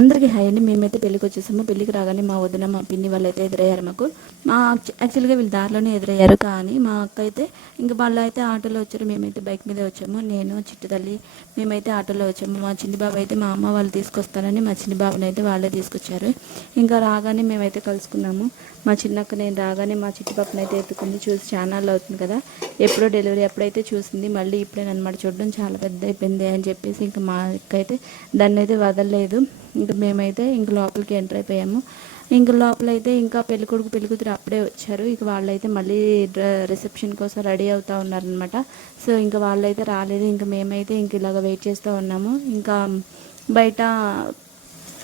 అందరికీ హాయ్ అండి. మేమైతే పెళ్ళికి వచ్చేసాము. పెళ్ళికి రాగానే మా వదిన మా పిన్ని వాళ్ళు అయితే ఎదురయ్యారు మాకు. యాక్చువల్గా వీళ్ళు దారిలోనే ఎదురయ్యారు, కానీ మా అక్క అయితే ఇంక వాళ్ళు అయితే ఆటోలో వచ్చారు, మేమైతే బైక్ మీద వచ్చాము. నేను చిట్టు తల్లి మేమైతే ఆటోలో వచ్చాము. మా చిన్ని బాబు అయితే మా అమ్మ వాళ్ళు తీసుకొస్తారని మా చిన్ని బాబుని అయితే వాళ్ళే తీసుకొచ్చారు. ఇంకా రాగానే మేమైతే కలుసుకున్నాము. మా చిన్నక్క నేను రాగానే మా చిట్టి పాపని అయితే ఎత్తుకుంది. చూసి ఛానల్ అవుతుంది కదా, ఎప్పుడో డెలివరీ ఎప్పుడైతే చూసింది, మళ్ళీ ఇప్పుడే అనమాట చూడడం చాలా పెద్ద అయిపోయింది అని చెప్పేసి ఇంకా మా అక్క అయితే దాన్ని అయితే వదలలేదు. ఇంకా మేమైతే ఇంక లోపలికి ఎంటర్ అయిపోయాము. ఇంక లోపలైతే ఇంకా పెళ్ళికొడుకు పెళ్ళికూతురు అప్పుడే వచ్చారు. ఇక వాళ్ళైతే మళ్ళీ రిసెప్షన్ కోసం రెడీ అవుతూ ఉన్నారనమాట. సో ఇంకా వాళ్ళైతే రాలేదు. ఇంకా మేమైతే ఇంక ఇలాగ వెయిట్ చేస్తూ ఉన్నాము. ఇంకా బయట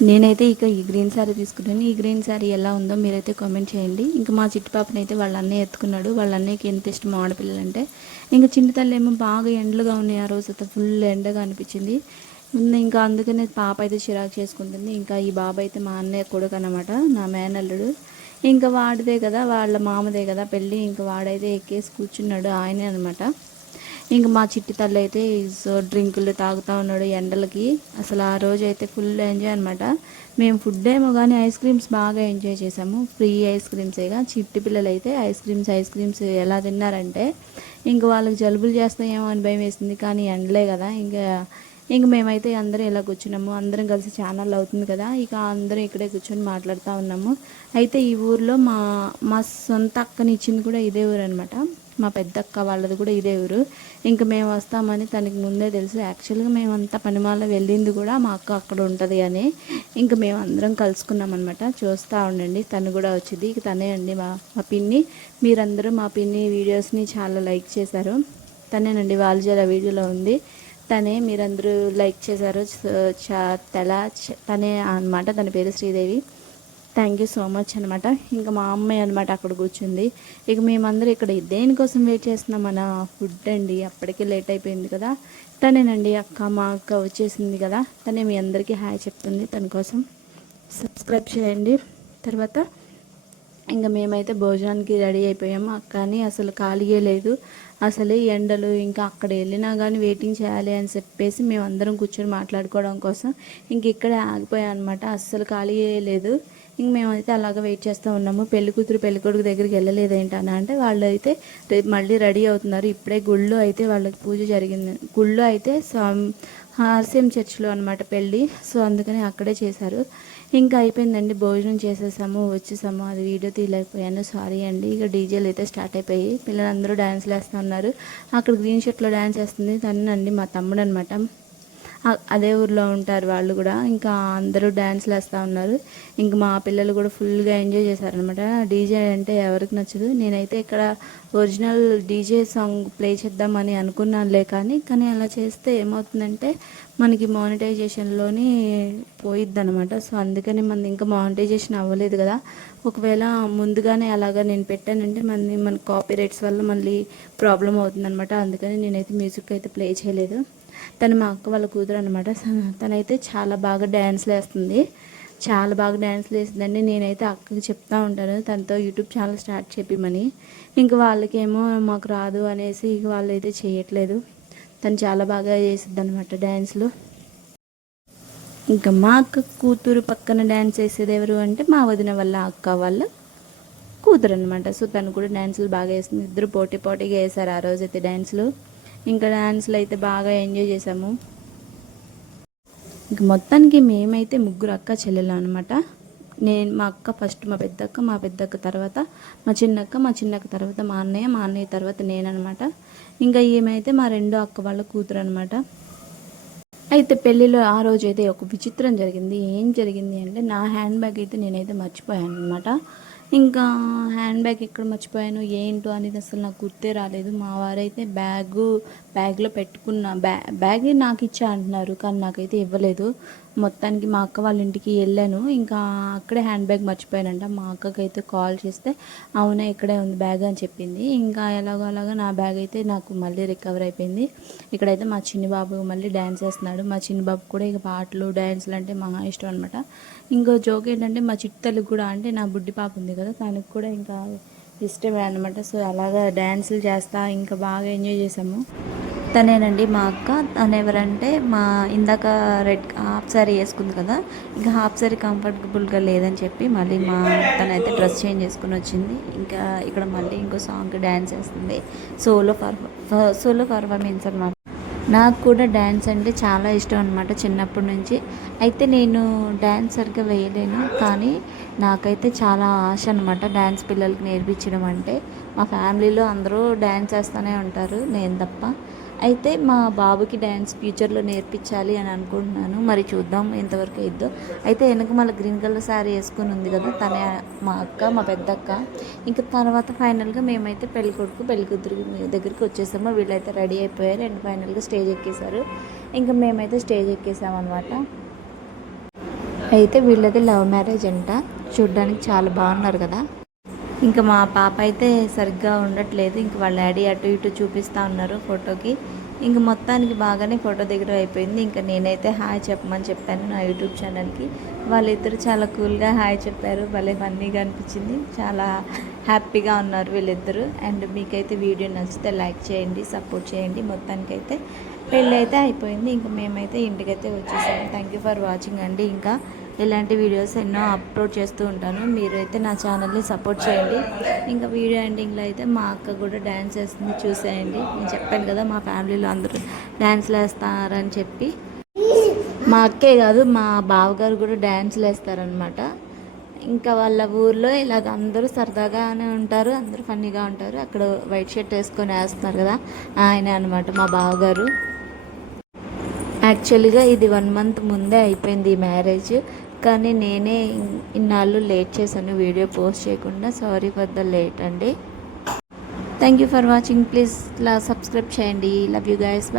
నేనైతే ఇక ఈ గ్రీన్ శారీ తీసుకున్నాను. ఈ గ్రీన్ శారీ ఎలా ఉందో మీరైతే కామెంట్ చేయండి. ఇంకా మా చిట్టి పాపని అయితే వాళ్ళ అన్నయ్య ఎత్తుకున్నాడు. వాళ్ళ అన్నయ్యకి ఎంత ఇష్టం ఆడపిల్లలంటే. ఇంకా చిన్న తల్లి ఏమో బాగా ఎండలుగా ఉన్నాయి, ఆ రోజు అయితే ఫుల్ ఎండగా అనిపించింది. ఇంకా అందుకనే పాప అయితే చిరాకు చేసుకుంటుంది. ఇంకా ఈ బాబు అయితే మా అన్నయ్య కొడుకు అనమాట, నా మేనల్లుడు. ఇంకా వాడిదే కదా, వాళ్ళ మామదే కదా పెళ్ళి. ఇంకా వాడైతే ఎక్కేసి కూర్చున్నాడు, ఆయనే అనమాట. ఇంక మా చిట్టి తల్లి అయితే డ్రింకులు తాగుతూ ఉన్నాడు ఎండలకి. అసలు ఆ రోజు అయితే ఫుల్ ఎంజాయ్ అనమాట. మేము ఫుడ్ ఏమో కానీ ఐస్ క్రీమ్స్ బాగా ఎంజాయ్ చేసాము. ఫ్రీ ఐస్ క్రీమ్సేగా. చిట్టి పిల్లలు అయితే ఐస్ క్రీమ్స్ ఎలా తిన్నారంటే ఇంక వాళ్ళకి జలుబులు చేస్తాయేమో అని భయం వేసింది, కానీ ఎండలే కదా. ఇంక మేమైతే అందరం ఇలా కూర్చున్నాము. అందరం కలిసి ఛానల్ అవుతుంది కదా, ఇక అందరం ఇక్కడే కూర్చొని మాట్లాడుతూ ఉన్నాము. అయితే ఈ ఊరిలో మా మా సొంత అక్కని ఇచ్చింది కూడా ఇదే ఊరు అనమాట. మా పెద్ద అక్క వాళ్ళది కూడా ఇదే ఊరు. ఇంకా మేము వస్తామని తనకి ముందే తెలుసు. యాక్చువల్గా మేమంతా పనిమాల వెళ్ళింది కూడా మా అక్క అక్కడ ఉంటుంది అని. ఇంకా మేము అందరం కలుసుకున్నాం అనమాట. చూస్తూ ఉండండి, తను కూడా వచ్చింది. ఇక తనే అండి మా మా పిన్ని. మీరందరూ మా పిన్ని వీడియోస్ని చాలా లైక్ చేశారు. తనేనండి వాల్జల వీడియోలో ఉంది తనే, మీరందరూ లైక్ చేశారు. తనే అనమాట, తన పేరు Sridevi. Thank you so much అనమాట. ఇంకా మా అమ్మాయి అనమాట అక్కడ కూర్చుంది. ఇక మేమందరం ఇక్కడ దేనికోసం వెయిట్ చేస్తున్నాం, మన ఫుడ్ అండి. అప్పటికే లేట్ అయిపోయింది కదా. తనేనండి అక్క, మా అక్క వచ్చేసింది కదా, తనే మీ అందరికీ హాయ్ చెప్తుంది. తన కోసం సబ్స్క్రైబ్ చేయండి. తర్వాత ఇంకా మేమైతే భోజనానికి రెడీ అయిపోయాము. కానీ అసలు ఖాళీయే లేదు. అసలు ఎండలు, ఇంకా అక్కడ వెళ్ళినా కానీ వెయిటింగ్ చేయాలి అని చెప్పేసి మేము అందరం కూర్చొని మాట్లాడుకోవడం కోసం ఇంక ఇక్కడే ఆగిపోయాం అనమాట. అస్సలు ఖాళీయే లేదు. ఇంక మేమైతే అలాగ వెయిట్ చేస్తూ ఉన్నాము. పెళ్ళికూతురు పెళ్ళికొడుకు దగ్గరికి వెళ్ళలేదు ఏంటన్నా అంటే, వాళ్ళు అయితే మళ్ళీ రెడీ అవుతున్నారు. ఇప్పుడే గుళ్ళో అయితే వాళ్ళకి పూజ జరిగింది. గుళ్ళో అయితే ఆర్సీఎం చర్చ్లో అనమాట పెళ్ళి. సో అందుకని అక్కడే చేశారు. ఇంకా అయిపోయిందండి, భోజనం చేసేసాము, వచ్చేసాము. అది వీడియో తీయలేకపోయాను, సారీ అండి. ఇక డీజేలు అయితే స్టార్ట్ అయిపోయి పిల్లలందరూ డ్యాన్స్లు వేస్తూ ఉన్నారు. అక్కడ గ్రీన్ షర్ట్లో డ్యాన్స్ వేస్తుంది తనండి, మా తమ్ముడు అనమాట. అదే ఊర్లో ఉంటారు వాళ్ళు కూడా. ఇంకా అందరూ డ్యాన్స్లు వేస్తూ ఉన్నారు. ఇంకా మా పిల్లలు కూడా ఫుల్గా ఎంజాయ్ చేశారనమాట. డీజే అంటే ఎవరికి నచ్చదు. నేనైతే ఇక్కడ ఒరిజినల్ డీజే సాంగ్ ప్లే చేద్దామని అనుకున్నానులే, కానీ అలా చేస్తే ఏమవుతుందంటే మనకి మానిటైజేషన్లోని పోయిద్ది అనమాట. సో అందుకని మనది ఇంకా మానిటైజేషన్ అవ్వలేదు కదా. ఒకవేళ ముందుగానే అలాగా నేను పెట్టానంటే మన కాపీ రైట్స్ వల్ల మళ్ళీ ప్రాబ్లం అవుతుందన్నమాట. అందుకని నేనైతే మ్యూజిక్ అయితే ప్లే చేయలేదు. తను మా అక్క వాళ్ళ కూతురు అనమాట. తనైతే చాలా బాగా డ్యాన్స్లు వేస్తుంది, చాలా బాగా డ్యాన్స్లు వేస్తుందండి. నేనైతే అక్కకి చెప్తా ఉంటాను తనతో యూట్యూబ్ ఛానల్ స్టార్ట్ చెప్పమని. ఇంక వాళ్ళకేమో మాకు రాదు అనేసి ఇక వాళ్ళైతే చేయట్లేదు. తను చాలా బాగా చేసిద్ది అనమాట డ్యాన్స్లు. ఇంకా మా అక్క కూతురు పక్కన డ్యాన్స్ వేసేది ఎవరు అంటే మా వదిన వాళ్ళ అక్క వాళ్ళ కూతురు అనమాట. సో తను కూడా డ్యాన్సులు బాగా వేస్తుంది. ఇద్దరు పోటీగా వేశారు ఆ రోజైతే డ్యాన్స్లు. ఇంకా డ్యాన్స్లు అయితే బాగా ఎంజాయ్ చేసాము. ఇంక మొత్తానికి మేమైతే ముగ్గురు అక్క చెల్లెలు అనమాట. మా అక్క ఫస్ట్, మా పెద్దక్క తర్వాత మా చిన్నక్క తర్వాత మా అన్నయ్య తర్వాత నేననమాట. ఇంకా ఏమైతే మా రెండో అక్క వాళ్ళ కూతురు అనమాట. అయితే పెళ్ళిలో ఆ రోజు అయితే ఒక విచిత్రం జరిగింది. ఏం జరిగింది అంటే, నా హ్యాండ్ బ్యాగ్ అయితే నేనైతే మర్చిపోయాను అనమాట. ఇంకా హ్యాండ్ బ్యాగ్ ఎక్కడ మర్చిపోయాను ఏంటో అనేది అసలు నాకు గుర్తే రాలేదు. మా వారైతే బ్యాగ్లో పెట్టుకున్న బ్యాగ్ నాకు ఇచ్చా అంటున్నారు, కానీ నాకైతే ఇవ్వలేదు. మొత్తానికి మా అక్క వాళ్ళ ఇంటికి వెళ్ళాను. ఇంకా అక్కడే హ్యాండ్ బ్యాగ్ మర్చిపోయానంట. మా అక్కకైతే కాల్ చేస్తే అవునా ఇక్కడే ఉంది బ్యాగ్ అని చెప్పింది. ఇంకా అలాగా నా బ్యాగ్ అయితే నాకు మళ్ళీ రికవర్ అయిపోయింది. ఇక్కడైతే మా చిన్ని బాబు మళ్ళీ డ్యాన్స్ చేస్తున్నాడు. మా చిన్ని బాబు కూడా ఇక పాటలు డ్యాన్స్లు అంటే మహా ఇష్టం అనమాట. ఇంకో జోక్ ఏంటంటే, మా చిట్టలకు కూడా అంటే నా బుడ్డి పాప ఉంది కదా, తనకు కూడా ఇంకా ఇష్టమే అనమాట. సో అలాగా డ్యాన్సులు చేస్తా ఇంకా బాగా ఎంజాయ్ చేసాము. తనేనండి మా అక్క. తను ఎవరంటే మా ఇందాక రెడ్ హాఫ్ శారీ వేసుకుంది కదా, ఇంకా హాఫ్ శారీ కంఫర్టబుల్గా లేదని చెప్పి మళ్ళీ తనైతే డ్రెస్ చేంజ్ చేసుకుని వచ్చింది. ఇంకా ఇక్కడ మళ్ళీ ఇంకో సాంగ్ డ్యాన్స్ వేస్తుంది. సోలో పర్ఫార్మెన్స్ అనమాట. నాకు కూడా డ్యాన్స్ అంటే చాలా ఇష్టం అనమాట చిన్నప్పటి నుంచి. అయితే నేను డ్యాన్స్ సరిగ్గా వేయలేను, కానీ నాకైతే చాలా ఆశ అనమాట డ్యాన్స్ పిల్లలకి నేర్పించడం అంటే. మా ఫ్యామిలీలో అందరూ డ్యాన్స్ వేస్తూనే ఉంటారు, నేను తప్ప. అయితే మా బాబుకి డ్యాన్స్ ఫ్యూచర్లో నేర్పించాలి అని అనుకుంటున్నాను. మరి చూద్దాం ఎంతవరకు అయిద్దో. అయితే వెనక మళ్ళీ గ్రీన్ కలర్ శారీ వేసుకుని ఉంది కదా, తనే మా అక్క, మా పెద్దక్క. ఇంకా తర్వాత ఫైనల్గా మేమైతే పెళ్ళికొడుకు పెళ్ళికూతురు దగ్గరికి వచ్చేసాము. వీళ్ళైతే రెడీ అయిపోయారు అండ్ ఫైనల్గా స్టేజ్ ఎక్కేశారు. ఇంకా మేమైతే స్టేజ్ ఎక్కేసామన్నమాట. అయితే వీళ్ళైతే లవ్ మ్యారేజ్ అంట. చూడ్డానికి చాలా బాగున్నారు కదా. ఇంకా మా పాప అయితే సరిగ్గా ఉండట్లేదు. ఇంక వాళ్ళ డాడీ అటు ఇటు చూపిస్తూ ఉన్నారు ఫోటోకి. ఇంక మొత్తానికి బాగానే ఫోటో దగ్గర అయిపోయింది. ఇంకా నేనైతే హాయ్ చెప్పమని చెప్పాను నా యూట్యూబ్ ఛానల్కి. వాళ్ళిద్దరు చాలా కూల్గా హాయ్ చెప్పారు. భలే ఫన్నీగా అనిపించింది. చాలా హ్యాపీగా ఉన్నారు వీళ్ళిద్దరు. అండ్ మీకైతే వీడియో నచ్చితే లైక్ చేయండి, సపోర్ట్ చేయండి. మొత్తానికైతే పెళ్ళి అయితే అయిపోయింది. ఇంకా మేమైతే ఇంటికైతే వచ్చేసాము. థ్యాంక్ యూ ఫర్ వాచింగ్ అండి. ఇంకా ఇలాంటి వీడియోస్ ఎన్నో అప్లోడ్ చేస్తూ ఉంటాను. మీరైతే నా ఛానల్ని సపోర్ట్ చేయండి. ఇంకా వీడియో ఎండింగ్లో అయితే మా అక్క కూడా డ్యాన్స్ వేస్తుంది, చూసేయండి. నేను చెప్పాను కదా మా ఫ్యామిలీలో అందరూ డ్యాన్స్లు వేస్తారని చెప్పి. మా అక్కే కాదు, మా బావగారు కూడా డ్యాన్స్లు వేస్తారనమాట. ఇంకా వాళ్ళ ఊర్లో ఇలాగ అందరూ సరదాగానే ఉంటారు, అందరూ ఫన్నీగా ఉంటారు. అక్కడ వైట్ షర్ట్ వేసుకొని వేస్తున్నారు కదా, ఆయన అనమాట మా బావగారు. యాక్చువల్గా ఇది 1 month ముందే అయిపోయింది ఈ మ్యారేజ్, కానీ నేనే ఇన్నాళ్ళు లేట్ చేశాను వీడియో పోస్ట్ చేయకుండా. సారీ ఫర్ ద లేట్ అండి. Thank you for watching. Please subscribe చేయండి. Love you guys.